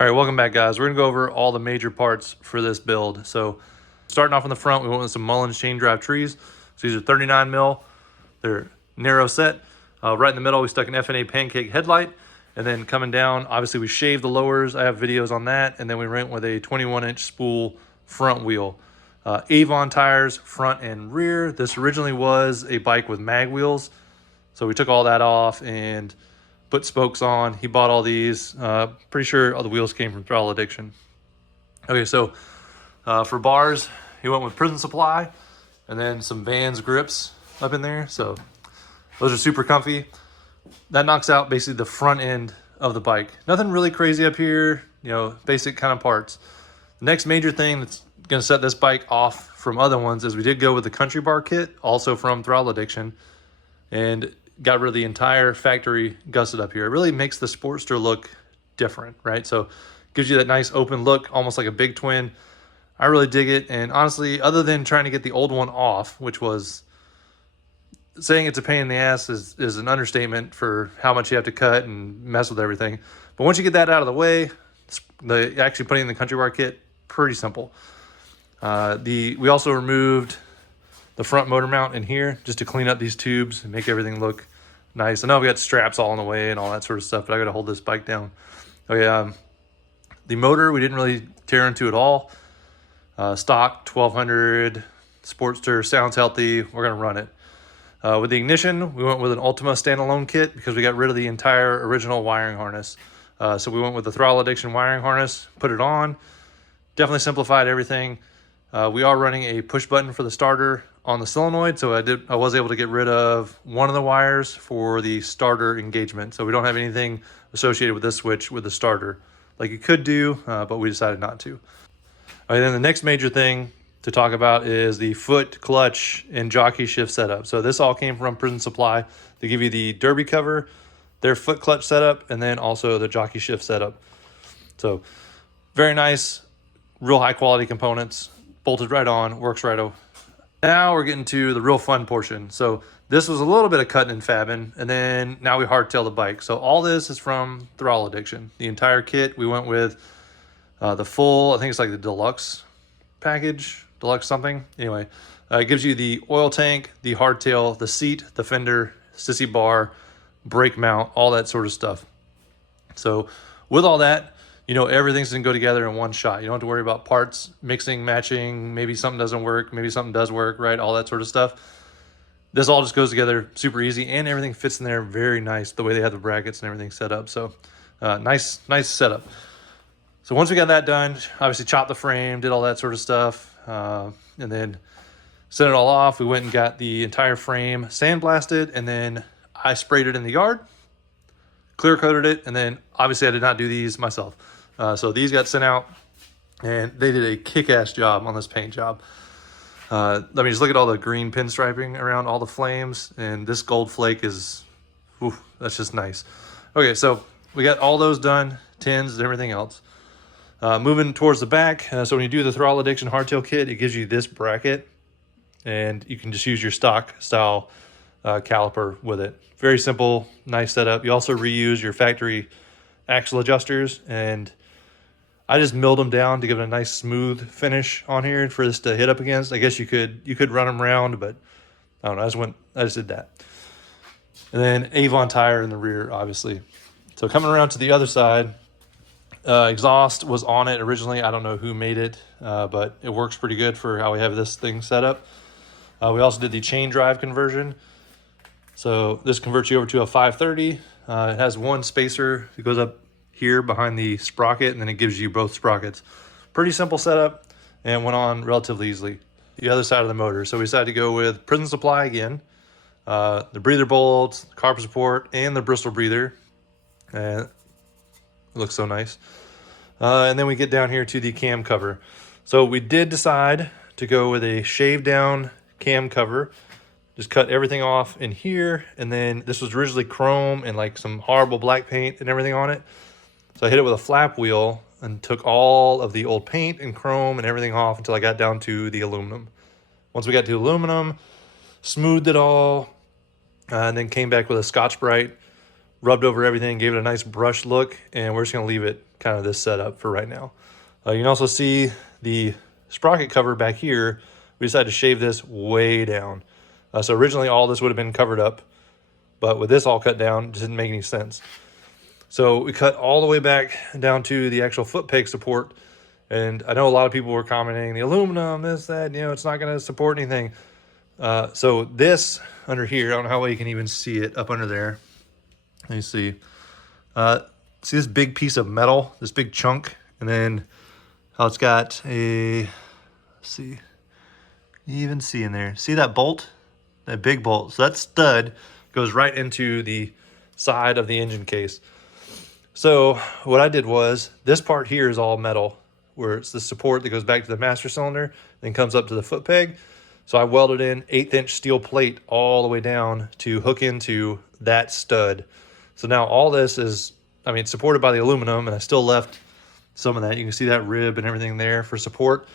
All right, welcome back, guys. We're gonna go over all the major parts for this build. So starting off in the front, we went with some Mullins chain drive trees. So these are 39 mil. They're narrow set. Right in the middle, we stuck an FNA pancake headlight. And then coming down, obviously we shaved the lowers. I have videos on that. And then we went with a 21-inch spool front wheel. Avon tires, front and rear. This originally was a bike with mag wheels. So we took all that off and put spokes on. He bought all these. Pretty sure all the wheels came from Throttle Addiction. Okay, so for bars, he went with Prison Supply and then some Vans grips up in there. So those are super comfy. That knocks out basically the front end of the bike. Nothing really crazy up here, you know, basic kind of parts. The next major thing that's going to set this bike off from other ones is we did go with the Country Bar kit, also from Throttle Addiction, and got rid of the entire factory gusset up here. It really makes the Sportster look different, right? So gives you that nice open look, almost like a big twin. I really dig it. And honestly, other than trying to get the old one off, which was saying it's a pain in the ass is an understatement for how much you have to cut and mess with everything. But once you get that out of the way, actually putting in the Country Bar kit, pretty simple. We also removed the front motor mount in here just to clean up these tubes and make everything look nice. I know we got straps all in the way and all that sort of stuff, but I got to hold this bike down. Okay, the motor we didn't really tear into at all. Stock 1200 Sportster, sounds healthy. We're gonna run it. With the ignition, we went with an Ultima standalone kit because we got rid of the entire original wiring harness. So we went with the Throttle Addiction wiring harness, put it on. Definitely simplified everything. We are running a push button for the starter on the solenoid, so I was able to get rid of one of the wires for the starter engagement. So we don't have anything associated with this switch with the starter, like you could do, but we decided not to. All right, then the next major thing to talk about is the foot, clutch, and jockey shift setup. So this all came from Prison Supply. They give you the derby cover, their foot clutch setup, and then also the jockey shift setup. So very nice, real high quality components, bolted right on, works right over. Now we're getting to the real fun portion. So this was a little bit of cutting and fabbing, and then now we hardtail the bike. So all this is from Throttle Addiction. The entire kit, we went with the full, I think it's like the deluxe package, deluxe something. Anyway, it gives you the oil tank, the hardtail, the seat, the fender, sissy bar, brake mount, all that sort of stuff. So with all that, you know, everything's gonna go together in one shot. You don't have to worry about parts mixing, matching, maybe something doesn't work, maybe something does work, right? All that sort of stuff. This all just goes together super easy, and everything fits in there very nice, the way they have the brackets and everything set up. So nice setup. So once we got that done, obviously chopped the frame, did all that sort of stuff, and then sent it all off. We went and got the entire frame sandblasted, and then I sprayed it in the yard, clear coated it, and then obviously I did not do these myself. So these got sent out, and they did a kick-ass job on this paint job. I mean, just look at all the green pinstriping around all the flames, and this gold flake is, oof, that's just nice. Okay, so we got all those done, tins and everything else. Moving towards the back, so when you do the Throttle Addiction hardtail kit, it gives you this bracket, and you can just use your stock style caliper with it. Very simple, nice setup. You also reuse your factory axle adjusters, and I just milled them down to give it a nice smooth finish on here for this to hit up against. I guess you could run them round, but I don't know. I just did that. And then Avon tire in the rear, obviously. So coming around to the other side, exhaust was on it originally. I don't know who made it, but it works pretty good for how we have this thing set up. We also did the chain drive conversion. So this converts you over to a 530. It has one spacer. It goes up here behind the sprocket, and then it gives you both sprockets. Pretty simple setup, and went on relatively easily. The other side of the motor. So we decided to go with Prison Supply again. The breather bolts, carb support, and the Bristol breather. And it looks so nice. And then we get down here to the cam cover. So we did decide to go with a shaved down cam cover. Just cut everything off in here, and then this was originally chrome and like some horrible black paint and everything on it. So I hit it with a flap wheel and took all of the old paint and chrome and everything off until I got down to the aluminum. Once we got to aluminum, smoothed it all, and then came back with a Scotch-Brite rubbed over everything, gave it a nice brush look, and we're just gonna leave it kind of this setup for right now. You can also see the sprocket cover back here. We decided to shave this way down. So originally all this would have been covered up, but with this all cut down, it just didn't make any sense. So we cut all the way back down to the actual foot peg support. And I know a lot of people were commenting, the aluminum, this, that, you know, it's not gonna support anything. So this under here, I don't know how well you can even see it up under there. Let me see. See this big piece of metal, this big chunk, and then how it's got a, let's see, you even see in there. See that bolt? That big bolt. So that stud goes right into the side of the engine case. So what I did was, this part here is all metal, where it's the support that goes back to the master cylinder, then comes up to the foot peg. So I welded in 1/8 inch steel plate all the way down to hook into that stud. So now all this is, I mean, supported by the aluminum, and I still left some of that. You can see that rib and everything there for support.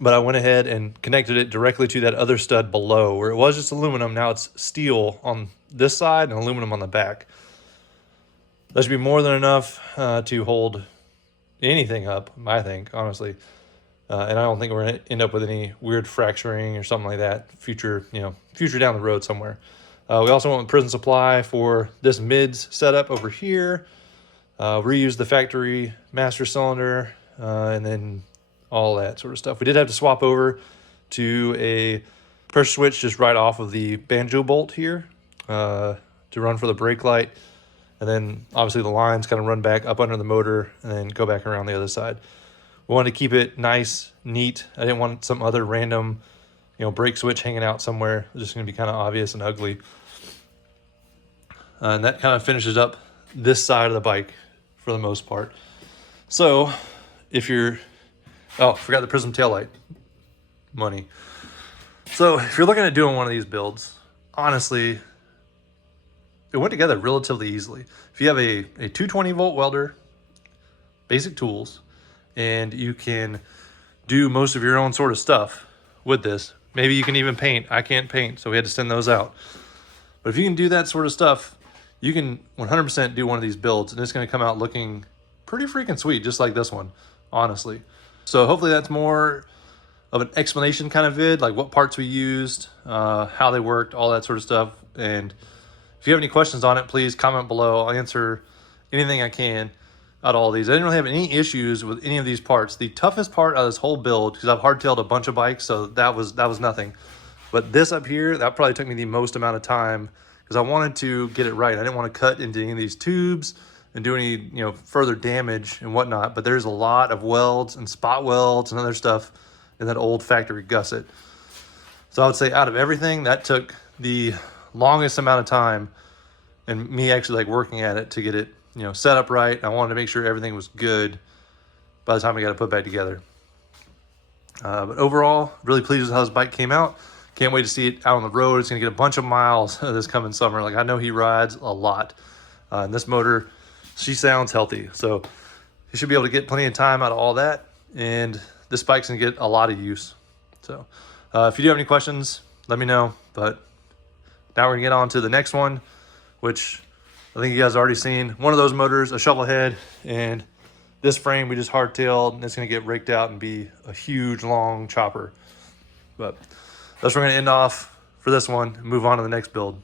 But I went ahead and connected it directly to that other stud below, where it was just aluminum. Now it's steel on this side and aluminum on the back. That should be more than enough to hold anything up, I think, honestly. And I don't think we're gonna end up with any weird fracturing or something like that future down the road somewhere. We also went with prison supply for this mids setup over here. Reused the factory master cylinder, and then all that sort of stuff. We did have to swap over to a pressure switch just right off of the banjo bolt here to run for the brake light. And then obviously the lines kind of run back up under the motor and then go back around the other side. We wanted to keep it nice, neat. I didn't want some other random, brake switch hanging out somewhere. It's just going to be kind of obvious and ugly. And that kind of finishes up this side of the bike for the most part. So if you're, forgot the Prism taillight money. So if you're looking at doing one of these builds, honestly, it went together relatively easily. If you have a 220 volt welder, basic tools, and you can do most of your own sort of stuff with this. Maybe you can even paint. I can't paint, so we had to send those out. But if you can do that sort of stuff, you can 100% do one of these builds, and it's going to come out looking pretty freaking sweet, just like this one, honestly. So hopefully that's more of an explanation kind of vid, like what parts we used, how they worked, all that sort of stuff. And if you have any questions on it, please comment below. I'll answer anything I can out of all these. I didn't really have any issues with any of these parts. The toughest part of this whole build, because I've hardtailed a bunch of bikes, so that was nothing. But this up here, that probably took me the most amount of time, because I wanted to get it right. I didn't want to cut into any of these tubes and do any further damage and whatnot. But there's a lot of welds and spot welds and other stuff in that old factory gusset. So I would say out of everything, that took the longest amount of time, and me actually working at it to get it set up right. I wanted to make sure everything was good by the time I got it put back together. But overall, really pleased with how this bike came out. Can't wait to see it out on the road. It's gonna get a bunch of miles this coming summer. I know he rides a lot. And this motor, she sounds healthy. So you should be able to get plenty of time out of all that. And this bike's gonna get a lot of use. So if you do have any questions, let me know. But now we're gonna get on to the next one, which I think you guys have already seen. One of those motors, a shovel head, and this frame we just hardtailed, and it's gonna get raked out and be a huge, long chopper. But that's where we're gonna end off for this one and move on to the next build.